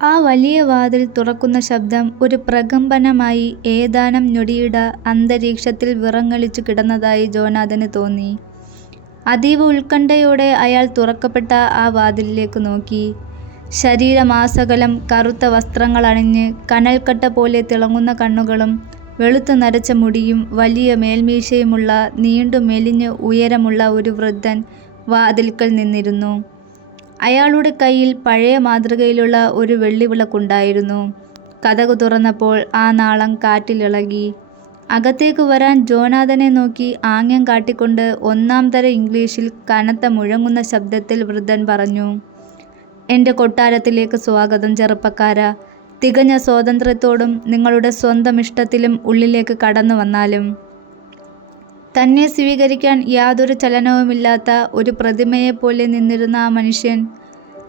ആ വലിയ വാതിൽ തുറക്കുന്ന ശബ്ദം ഒരു പ്രകമ്പനമായി ഏതാനും ഞൊടിയിട അന്തരീക്ഷത്തിൽ വിറങ്ങലിച്ചു കിടന്നതായി ജോനാഥന് തോന്നി. അതീവ ഉത്കണ്ഠയോടെ അയാൾ തുറക്കപ്പെട്ട ആ വാതിലിലേക്ക് നോക്കി. ശരീരമാസകലം കറുത്ത വസ്ത്രങ്ങൾ അണിഞ്ഞ് കനൽക്കട്ട പോലെ തിളങ്ങുന്ന കണ്ണുകളും വെളുത്തു നരച്ച മുടിയും വലിയ മേൽമീശയുമുള്ള നീണ്ടു മെലിഞ്ഞ് ഉയരമുള്ള ഒരു വൃദ്ധൻ വാതിൽക്കൽ നിന്നിരുന്നു. അയാളുടെ കയ്യിൽ പഴയ മാതൃകയിലുള്ള ഒരു വെള്ളിവിളക്കുണ്ടായിരുന്നു. കതകു തുറന്നപ്പോൾ ആ നാളം കാറ്റിലിളകി. അകത്തേക്ക് വരാൻ ജോനാഥനെ നോക്കി ആംഗ്യം കാട്ടിക്കൊണ്ട് ഒന്നാം തരം ഇംഗ്ലീഷിൽ കനത്ത മുഴങ്ങുന്ന ശബ്ദത്തിൽ വൃദ്ധൻ പറഞ്ഞു. എന്റെ കൊട്ടാരത്തിലേക്ക് സ്വാഗതം ചെറുപ്പക്കാര തികഞ്ഞ സ്വാതന്ത്ര്യത്തോടും നിങ്ങളുടെ സ്വന്തം ഇഷ്ടത്തിലും ഉള്ളിലേക്ക് കടന്നു വന്നാലും. " തന്നെ സ്വീകരിക്കാൻ യാതൊരു ചലനവുമില്ലാത്ത ഒരു പ്രതിമയെപ്പോലെ നിന്നിരുന്ന ആ മനുഷ്യൻ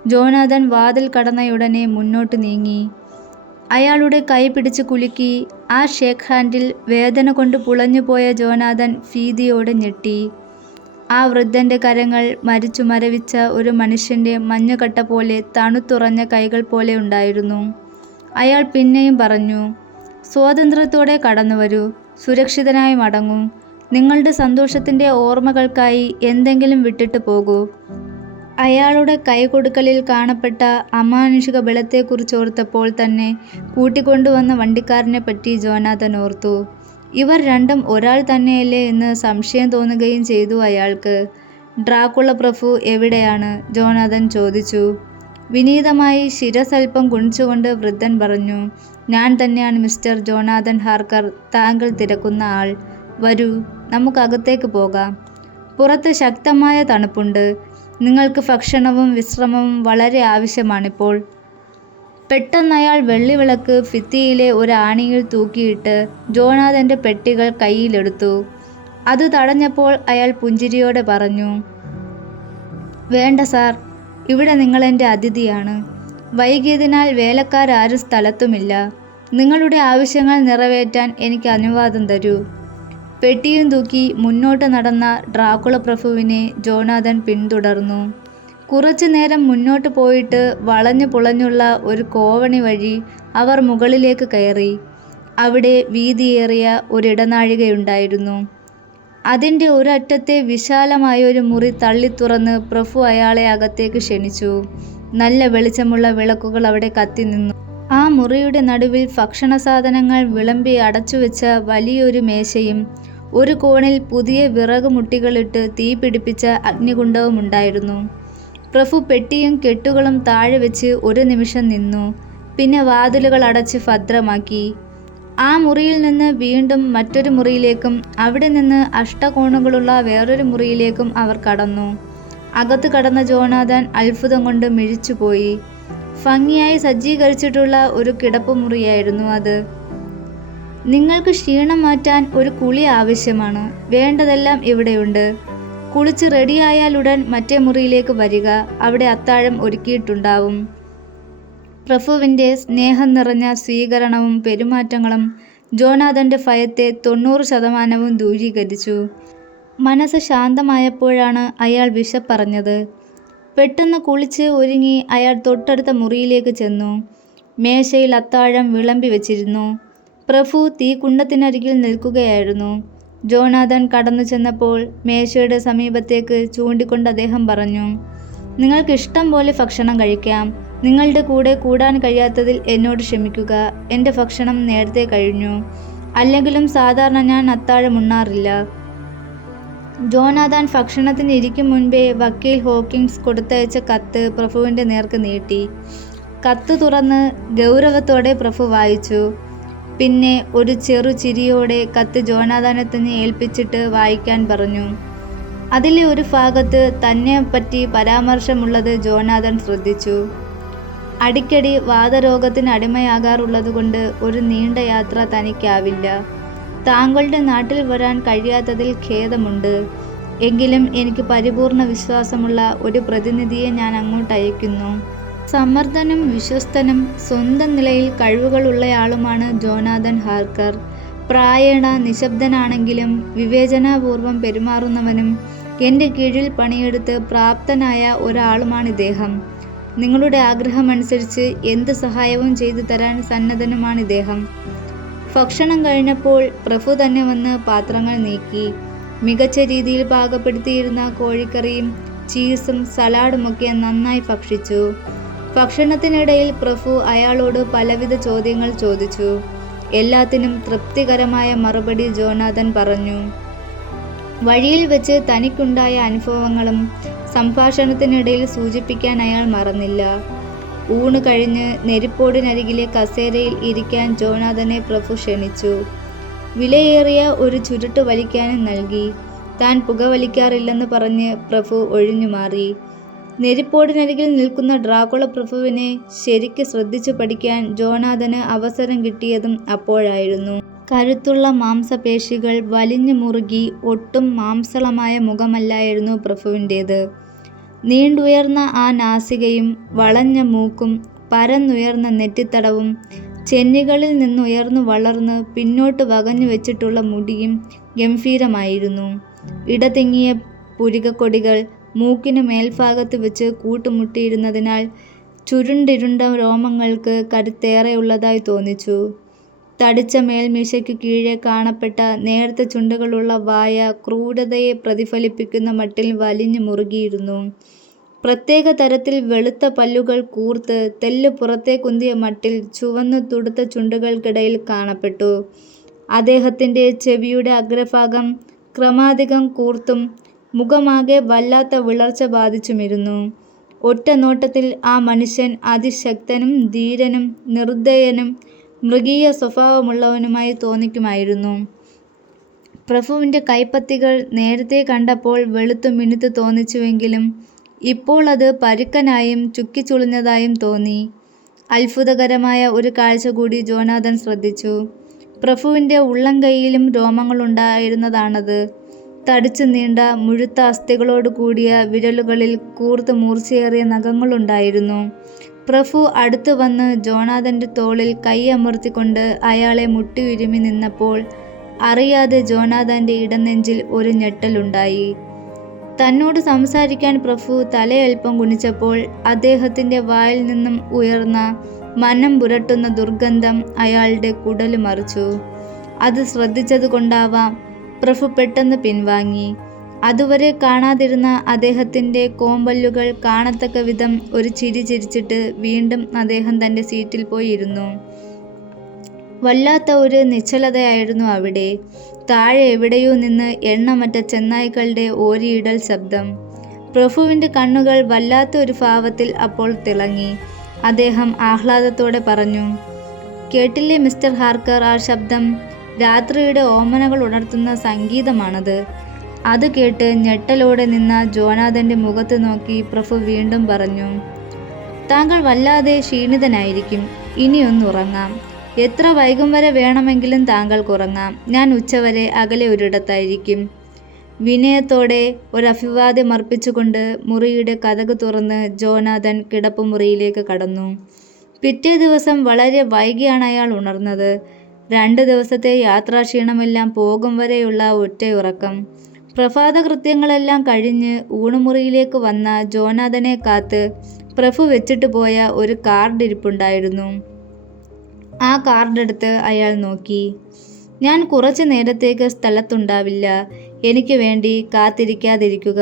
ജോനാഥൻ വാതിൽ കടന്നയുടനെ മുന്നോട്ട് നീങ്ങി. അയാളുടെ കൈ പിടിച്ച് കുലുക്കി. ആ ഷേക്ക് ഹാൻഡിൽ വേദന കൊണ്ട് പുളഞ്ഞുപോയ ജോനാഥൻ ഭീതിയോടെ ഞെട്ടി. ആ വൃദ്ധന്റെ കരങ്ങൾ മരിച്ചു മരവിച്ച ഒരു മനുഷ്യന്റെ മഞ്ഞുകട്ട പോലെ തണുത്തുറഞ്ഞ കൈകൾ പോലെ ഉണ്ടായിരുന്നു. അയാൾ പിന്നെയും പറഞ്ഞു "സ്വാതന്ത്ര്യത്തോടെ കടന്നുവരൂ. സുരക്ഷിതനായി മടങ്ങൂ. നിങ്ങളുടെ സന്തോഷത്തിന്റെ ഓർമ്മകൾക്കായി എന്തെങ്കിലും വിട്ടിട്ട് പോകൂ. " അയാളുടെ കൈകൊടുക്കലിൽ കാണപ്പെട്ട അമാനുഷിക ബലത്തെക്കുറിച്ച് ബലത്തെക്കുറിച്ചോർത്തപ്പോൾ തന്നെ കൂട്ടിക്കൊണ്ടുവന്ന വണ്ടിക്കാരനെ പറ്റി ജോനാഥൻ ഓർത്തു. ഇവർ രണ്ടും ഒരാൾ തന്നെയല്ലേ എന്ന് സംശയം തോന്നുകയും ചെയ്തു അയാൾക്ക്. "ഡ്രാക്കുള പ്രഭു എവിടെയാണ്? " ജോനാഥൻ ചോദിച്ചു. വിനീതമായി ശിരസ്സല്പം കുണിച്ചുകൊണ്ട് വൃദ്ധൻ പറഞ്ഞു "ഞാൻ തന്നെയാണ് മിസ്റ്റർ ജോനാഥൻ ഹാർക്കർ താങ്കൾ തിരക്കുന്ന ആൾ. വരൂ നമുക്കകത്തേക്ക് പോകാം. പുറത്ത് ശക്തമായ തണുപ്പുണ്ട്. നിങ്ങൾക്ക് ഭക്ഷണവും വിശ്രമവും വളരെ ആവശ്യമാണിപ്പോൾ. " പെട്ടെന്നയാൾ വെള്ളിവിളക്ക് ഭിത്തിയിലെ ഒരാണിയിൽ തൂക്കിയിട്ട് ജോനാഥന്റെ പെട്ടികൾ കയ്യിലെടുത്തു. അത് തടഞ്ഞപ്പോൾ അയാൾ പുഞ്ചിരിയോടെ പറഞ്ഞു "വേണ്ട സാർ. ഇവിടെ നിങ്ങളെന്റെ അതിഥിയാണ്. വൈകിയതിനാൽ വേലക്കാരാരും സ്ഥലത്തുമില്ല. നിങ്ങളുടെ ആവശ്യങ്ങൾ നിറവേറ്റാൻ എനിക്ക് അനുവാദം തരൂ. " പെട്ടിയും തൂക്കി മുന്നോട്ട് നടന്ന ഡ്രാക്കുള പ്രഭുവിനെ ജോനാഥൻ പിന്തുടർന്നു. കുറച്ചു നേരം മുന്നോട്ട് പോയിട്ട് വളഞ്ഞു പുളഞ്ഞുള്ള ഒരു കോവണി വഴി അവർ മുകളിലേക്ക് കയറി. അവിടെ വീതിയേറിയ ഒരിടനാഴികയുണ്ടായിരുന്നു. അതിന്റെ ഒരറ്റത്തെ വിശാലമായ ഒരു മുറി തള്ളി തുറന്ന് പ്രഭു അയാളെ അകത്തേക്ക് ക്ഷണിച്ചു. നല്ല വെളിച്ചമുള്ള വിളക്കുകൾ അവിടെ കത്തിനിന്നു. ആ മുറിയുടെ നടുവിൽ ഭക്ഷണ സാധനങ്ങൾ വിളമ്പി അടച്ചുവെച്ച വലിയൊരു മേശയും ഒരു കോണിൽ പുതിയ വിറകുമുട്ടികളിട്ട് തീ പിടിപ്പിച്ച അഗ്നികുണ്ഡവുമുണ്ടായിരുന്നു. പ്രഭു പെട്ടിയും കെട്ടുകളും താഴെ വെച്ച് ഒരു നിമിഷം നിന്നു. പിന്നെ വാതിലുകൾ അടച്ച് ഭദ്രമാക്കി. ആ മുറിയിൽ നിന്ന് വീണ്ടും മറ്റൊരു മുറിയിലേക്കും അവിടെ നിന്ന് അഷ്ടകോണുകളുള്ള വേറൊരു മുറിയിലേക്കും അവർ കടന്നു. അകത്ത് കടന്ന ജോനാഥൻ അത്ഭുതം കൊണ്ട് മിഴിച്ചുപോയി. ഭംഗിയായി സജ്ജീകരിച്ചിട്ടുള്ള ഒരു കിടപ്പുമുറിയായിരുന്നു അത്. "നിങ്ങൾക്ക് ക്ഷീണം മാറ്റാൻ ഒരു കുളി ആവശ്യമാണ്. വേണ്ടതെല്ലാം ഇവിടെയുണ്ട്. കുളിച്ച് റെഡിയായാലുടൻ മറ്റേ മുറിയിലേക്ക് വരിക. അവിടെ അത്താഴം ഒരുക്കിയിട്ടുണ്ടാവും. " പ്രഫുവിന്റെ സ്നേഹം നിറഞ്ഞ സ്വീകരണവും പെരുമാറ്റങ്ങളും ജോനാഥന്റെ ഭയത്തെ തൊണ്ണൂറ് ശതമാനവും ദൂരീകരിച്ചു. മനസ്സ് ശാന്തമായപ്പോഴാണ് അയാൾ വിശപ്പറഞ്ഞത് പെട്ടെന്ന് കുളിച്ച് ഒരുങ്ങി അയാൾ തൊട്ടടുത്ത മുറിയിലേക്ക് ചെന്നു. മേശയിൽ അത്താഴം വിളമ്പിവെച്ചിരുന്നു. പ്രഭു തീക്കുണ്ഡത്തിനരികിൽ നിൽക്കുകയായിരുന്നു. ജോനാഥൻ കടന്നുചെന്നപ്പോൾ മേശയുടെ സമീപത്തേക്ക് ചൂണ്ടിക്കൊണ്ട് അദ്ദേഹം പറഞ്ഞു "നിങ്ങൾക്ക് ഇഷ്ടം പോലെ ഭക്ഷണം കഴിക്കാം. നിങ്ങളുടെ കൂടെ കൂടാൻ കഴിയാത്തതിൽ എന്നോട് ക്ഷമിക്കുക. എന്റെ ഭക്ഷണം നേരത്തെ കഴിഞ്ഞു. അല്ലെങ്കിലും സാധാരണ ഞാൻ അത്താഴം ഉണ്ണാറില്ല. " ജോനാഥാൻ ഭക്ഷണത്തിന് ഇരിക്കും മുൻപേ വക്കീൽ ഹോക്കിംഗ്സ് കൊടുത്തയച്ച കത്ത് പ്രഭുവിന്റെ നേർക്ക് നീട്ടി. കത്ത് തുറന്ന് ഗൗരവത്തോടെ പ്രഭു വായിച്ചു. പിന്നെ ഒരു ചെറു ചിരിയോടെ കത്ത് ജോനാഥനെ ഏൽപ്പിച്ചിട്ട് വായിക്കാൻ പറഞ്ഞു. അതിലെ ഒരു ഭാഗത്ത് തന്നെ പറ്റി പരാമർശമുള്ളത് ജോനാഥൻ ശ്രദ്ധിച്ചു. "അടിക്കടി വാതരോഗത്തിന് അടിമയാകാറുള്ളതുകൊണ്ട് ഒരു നീണ്ട യാത്ര തനിക്കാവില്ല. താങ്കളുടെ നാട്ടിൽ വരാൻ കഴിയാത്തതിൽ ഖേദമുണ്ട്. എങ്കിലും എനിക്ക് പരിപൂർണ വിശ്വാസമുള്ള ഒരു പ്രതിനിധിയെ ഞാൻ അങ്ങോട്ടയക്കുന്നു. സമർത്ഥനും വിശ്വസ്തനും സ്വന്തം നിലയിൽ കഴിവുകളുള്ളയാളുമാണ് ജോനാഥൻ ഹാർക്കർ. പ്രായേണ നിശബ്ദനാണെങ്കിലും വിവേചനാപൂർവം പെരുമാറുന്നവനും എന്റെ കീഴിൽ പണിയെടുത്ത് പ്രാപ്തനായ ഒരാളുമാണ് ഇദ്ദേഹം. നിങ്ങളുടെ ആഗ്രഹമനുസരിച്ച് എന്ത് സഹായവും ചെയ്തു തരാൻ സന്നദ്ധനുമാണ് ഇദ്ദേഹം. ഭക്ഷണം കഴിഞ്ഞപ്പോൾ പ്രഭു തന്നെ വന്ന് പാത്രങ്ങൾ നീക്കി. മികച്ച രീതിയിൽ പാകപ്പെടുത്തിയിരുന്ന കോഴിക്കറിയും ചീസും സലാഡുമൊക്കെ നന്നായി ഭക്ഷിച്ചു. ഭക്ഷണത്തിനിടയിൽ പ്രഭു അയാളോട് പലവിധ ചോദ്യങ്ങൾ ചോദിച്ചു. എല്ലാത്തിനും തൃപ്തികരമായ മറുപടി ജോനാഥൻ പറഞ്ഞു. വഴിയിൽ വെച്ച് തനിക്കുണ്ടായ അനുഭവങ്ങളും സംഭാഷണത്തിനിടയിൽ സൂചിപ്പിക്കാൻ അയാൾ മറന്നില്ല. ഊണ് കഴിഞ്ഞ് നെരിപ്പോടിനരികിലെ കസേരയിൽ ഇരിക്കാൻ ജോനാഥനെ പ്രഭു ക്ഷണിച്ചു. വിലയേറിയ ഒരു ചുരുട്ട് വലിക്കാനും നൽകി. താൻ പുകവലിക്കാറില്ലെന്ന് പറഞ്ഞ് പ്രഭു ഒഴിഞ്ഞുമാറി. നെരിപ്പോടിനരികിൽ നിൽക്കുന്ന ഡ്രാക്കുള പ്രഭുവിനെ ശരിക്ക് ശ്രദ്ധിച്ചു പഠിക്കാൻ ജോനാഥന് അവസരം കിട്ടിയതും അപ്പോഴായിരുന്നു. കരുത്തുള്ള മാംസപേശികൾ വലിഞ്ഞു മുറുകി ഒട്ടും മാംസളമായ മുഖമല്ലായിരുന്നു പ്രഭുവിന്റേത്. നീണ്ടുയർന്ന ആ നാസികയും വളഞ്ഞ മൂക്കും പരന്നുയർന്ന നെറ്റിത്തടവും ചെന്നികളിൽ നിന്നുയർന്നു വളർന്ന് പിന്നോട്ട് വകഞ്ഞു വെച്ചിട്ടുള്ള മുടിയും ഗംഭീരമായിരുന്നു. ഇടതിങ്ങിയ പുരികക്കൊടികൾ മൂക്കിന് മേൽഭാഗത്ത് വെച്ച് കൂട്ടുമുട്ടിയിരുന്നതിനാൽ ചുരുണ്ടിരുണ്ട രോമങ്ങൾക്ക് കരുത്തേറെയുള്ളതായി തോന്നിച്ചു. തടിച്ച മേൽമീശയ്ക്കു കീഴെ കാണപ്പെട്ട നേർത്ത ചുണ്ടുകളുള്ള വായ ക്രൂരതയെ പ്രതിഫലിപ്പിക്കുന്ന മട്ടിൽ വലിഞ്ഞു മുറുകിയിരുന്നു. പ്രത്യേക തരത്തിൽ വെളുത്ത പല്ലുകൾ കൂർത്ത് തെല്ല് പുറത്തേക്കുന്തിയ മട്ടിൽ ചുവന്ന് തുടുത്ത ചുണ്ടുകൾക്കിടയിൽ കാണപ്പെട്ടു. അദ്ദേഹത്തിന്റെ ചെവിയുടെ അഗ്രഭാഗം ക്രമാധികം കൂർത്തും മുഖമാകെ വല്ലാത്ത വിളർച്ച ബാധിച്ചുമിരുന്നു. ഒറ്റ നോട്ടത്തിൽ ആ മനുഷ്യൻ അതിശക്തനും ധീരനും നിർദ്ദയനും മൃഗീയ സ്വഭാവമുള്ളവനുമായി തോന്നിക്കുമായിരുന്നു. പ്രഭുവിന്റെ കൈപ്പത്തികൾ നേരത്തെ കണ്ടപ്പോൾ വെളുത്തു മിനുത്ത് തോന്നിച്ചുവെങ്കിലും ഇപ്പോൾ അത് പരുക്കനായും ചുക്കിച്ചുളിഞ്ഞതായും തോന്നി. അത്ഭുതകരമായ ഒരു കാഴ്ച കൂടി ജോനാഥൻ ശ്രദ്ധിച്ചു. പ്രഭുവിന്റെ ഉള്ളംകൈയിലും രോമങ്ങളുണ്ടായിരുന്നതാണത്. തടിച്ചു നീണ്ട മുഴുത്ത അസ്ഥികളോട് കൂടിയ വിരലുകളിൽ കൂർത്ത് മൂർച്ചയേറിയ നഖങ്ങളുണ്ടായിരുന്നു. പ്രഭു അടുത്തു വന്ന് ജോനാഥന്റെ തോളിൽ കൈയമർത്തിക്കൊണ്ട് അയാളെ മുട്ടിയുരുമി നിന്നപ്പോൾ അറിയാതെ ജോനാഥന്റെ ഇടനെഞ്ചിൽ ഒരു ഞെട്ടലുണ്ടായി. തന്നോട് സംസാരിക്കാൻ പ്രഭു തലയൽപ്പം കുനിച്ചപ്പോൾ അദ്ദേഹത്തിന്റെ വായിൽ നിന്നും ഉയർന്ന മനം പുരട്ടുന്ന ദുർഗന്ധം അയാളുടെ കുടൽ മറിച്ചു. അത് ശ്രദ്ധിച്ചതുകൊണ്ടാവാം പ്രഭു പെട്ടെന്ന് പിൻവാങ്ങി. അതുവരെ കാണാതിരുന്ന അദ്ദേഹത്തിന്റെ കോമ്പല്ലുകൾ കാണത്തക്ക വിധം ഒരു ചിരി ചിരിച്ചിട്ട് വീണ്ടും അദ്ദേഹം തന്റെ സീറ്റിൽ പോയിരുന്നു. വല്ലാത്ത ഒരു നിശ്ചലതയായിരുന്നു അവിടെ. താഴെ എവിടെയോ നിന്ന് എണ്ണമറ്റ ചെന്നായ്ക്കളുടെ ഓരിയിടൽ ശബ്ദം. പ്രഭുവിന്റെ കണ്ണുകൾ വല്ലാത്ത ഒരു ഭാവത്തിൽ അപ്പോൾ തിളങ്ങി. അദ്ദേഹം ആഹ്ലാദത്തോടെ പറഞ്ഞു കേട്ടില്ലേ മിസ്റ്റർ ഹാർക്കർ ആ ശബ്ദം? രാത്രിയുടെ ഓമനകൾ ഉണർത്തുന്ന സംഗീതമാണത്. അത് കേട്ട് ഞെട്ടലോടെ നിന്ന ജോനാഥന്റെ മുഖത്ത് നോക്കി പ്രഭു വീണ്ടും പറഞ്ഞു താങ്കൾ വല്ലാതെ ക്ഷീണിതനായിരിക്കും. ഇനിയൊന്നുറങ്ങാം എത്ര വൈകും വരെ വേണമെങ്കിലും താങ്കൾക്ക് ഉറങ്ങാം. ഞാൻ ഉച്ചവരെ അകലെ ഒരിടത്തായിരിക്കും. വിനയത്തോടെ ഒരു അഭിവാദ്യം അർപ്പിച്ചുകൊണ്ട് മുറിയുടെ കഥക് തുറന്ന് ജോനാഥൻ കിടപ്പുമുറിയിലേക്ക് കടന്നു. പിറ്റേ ദിവസം വളരെ വൈകിയാണ് അയാൾ ഉണർന്നത്. രണ്ട് ദിവസത്തെ യാത്രാക്ഷീണമെല്ലാം പോകും വരെയുള്ള ഒറ്റയുറക്കം. പ്രഭാത കൃത്യങ്ങളെല്ലാം കഴിഞ്ഞ് ഊണുമുറിയിലേക്ക് വന്ന ജോനാഥനെ കാത്ത് പ്രഭു വെച്ചിട്ട് പോയ ഒരു കാർഡ് ഇരിപ്പുണ്ടായിരുന്നു ആ കാർഡ് എടുത്ത് അയാൾ നോക്കി. ഞാൻ കുറച്ച് നേരത്തേക്ക് സ്ഥലത്തുണ്ടാവില്ല. എനിക്ക് വേണ്ടി കാത്തിരിക്കാതിരിക്കുക.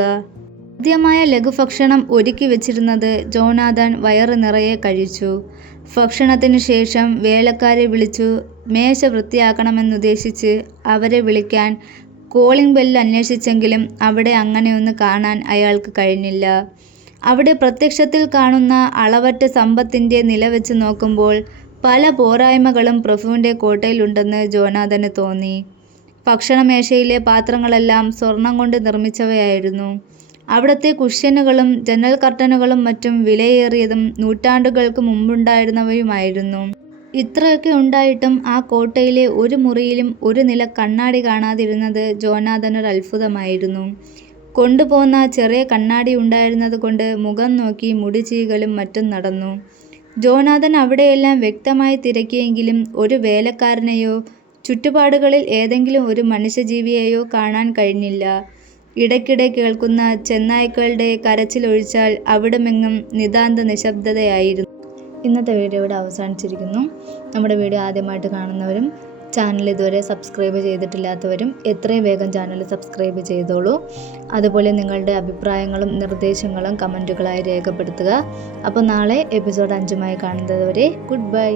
ആദ്യമായ ലഘുഭക്ഷണം ഒരുക്കി വെച്ചിരുന്നത് ജോനാഥൻ വയറ് നിറയെ കഴിച്ചു. ഭക്ഷണത്തിന് ശേഷം വേലക്കാരെ വിളിച്ചു മേശ വൃത്തിയാക്കണമെന്നുദ്ദേശിച്ച് അവരെ വിളിക്കാൻ കോളിംഗ് ബെല്ല് അന്വേഷിച്ചെങ്കിലും അവിടെ അങ്ങനെയൊന്ന് കാണാൻ അയാൾക്ക് കഴിഞ്ഞില്ല. അവിടെ പ്രത്യക്ഷത്തിൽ കാണുന്ന അളവറ്റ സമ്പത്തിന്റെ നില വെച്ച് നോക്കുമ്പോൾ പല പോരായ്മകളും പ്രഭുവിന്റെ കോട്ടയിലുണ്ടെന്ന് ജോനാഥന് തോന്നി. ഭക്ഷണമേശയിലെ പാത്രങ്ങളെല്ലാം സ്വർണം കൊണ്ട് നിർമ്മിച്ചവയായിരുന്നു. അവിടുത്തെ കുഷ്യനുകളും ജനൽ കർട്ടനുകളും മറ്റും വിലയേറിയതും നൂറ്റാണ്ടുകൾക്ക് മുമ്പുണ്ടായിരുന്നവയുമായിരുന്നു. ഇത്രയൊക്കെ ഉണ്ടായിട്ടും ആ കോട്ടയിലെ ഒരു മുറിയിലും ഒരു നില കണ്ണാടി കാണാതിരുന്നത് ജോനാഥനൊരു അത്ഭുതമായിരുന്നു. കൊണ്ടുപോന്ന ചെറിയ കണ്ണാടി ഉണ്ടായിരുന്നത് കൊണ്ട് മുഖം നോക്കി മുടി ചീകലും മറ്റും നടന്നു. ജോനാഥൻ അവിടെയെല്ലാം വ്യക്തമായി തിരക്കിയെങ്കിലും ഒരു വേലക്കാരനെയോ ചുറ്റുപാടുകളിൽ ഏതെങ്കിലും ഒരു മനുഷ്യജീവിയെയോ കാണാൻ കഴിഞ്ഞില്ല. ഇടയ്ക്കിടെ കേൾക്കുന്ന ചെന്നായ്ക്കളുടെ കരച്ചിലൊഴിച്ചാൽ അവിടമെങ്ങും നിതാന്ത നിശബ്ദതയായിരുന്നു. ഇന്നത്തെ വീഡിയോ ഇവിടെ അവസാനിച്ചിരിക്കുന്നു. നമ്മുടെ വീഡിയോ ആദ്യമായിട്ട് കാണുന്നവരും ചാനൽ ഇതുവരെ സബ്സ്ക്രൈബ് ചെയ്തിട്ടില്ലാത്തവരും എത്രയും വേഗം ചാനൽ സബ്സ്ക്രൈബ് ചെയ്തോളൂ. അതുപോലെ നിങ്ങളുടെ അഭിപ്രായങ്ങളും നിർദ്ദേശങ്ങളും കമന്റുകളായി രേഖപ്പെടുത്തുക. അപ്പോൾ നാളെ എപ്പിസോഡ് അഞ്ചുമായി കാണുന്നത് വരെ ഗുഡ് ബൈ.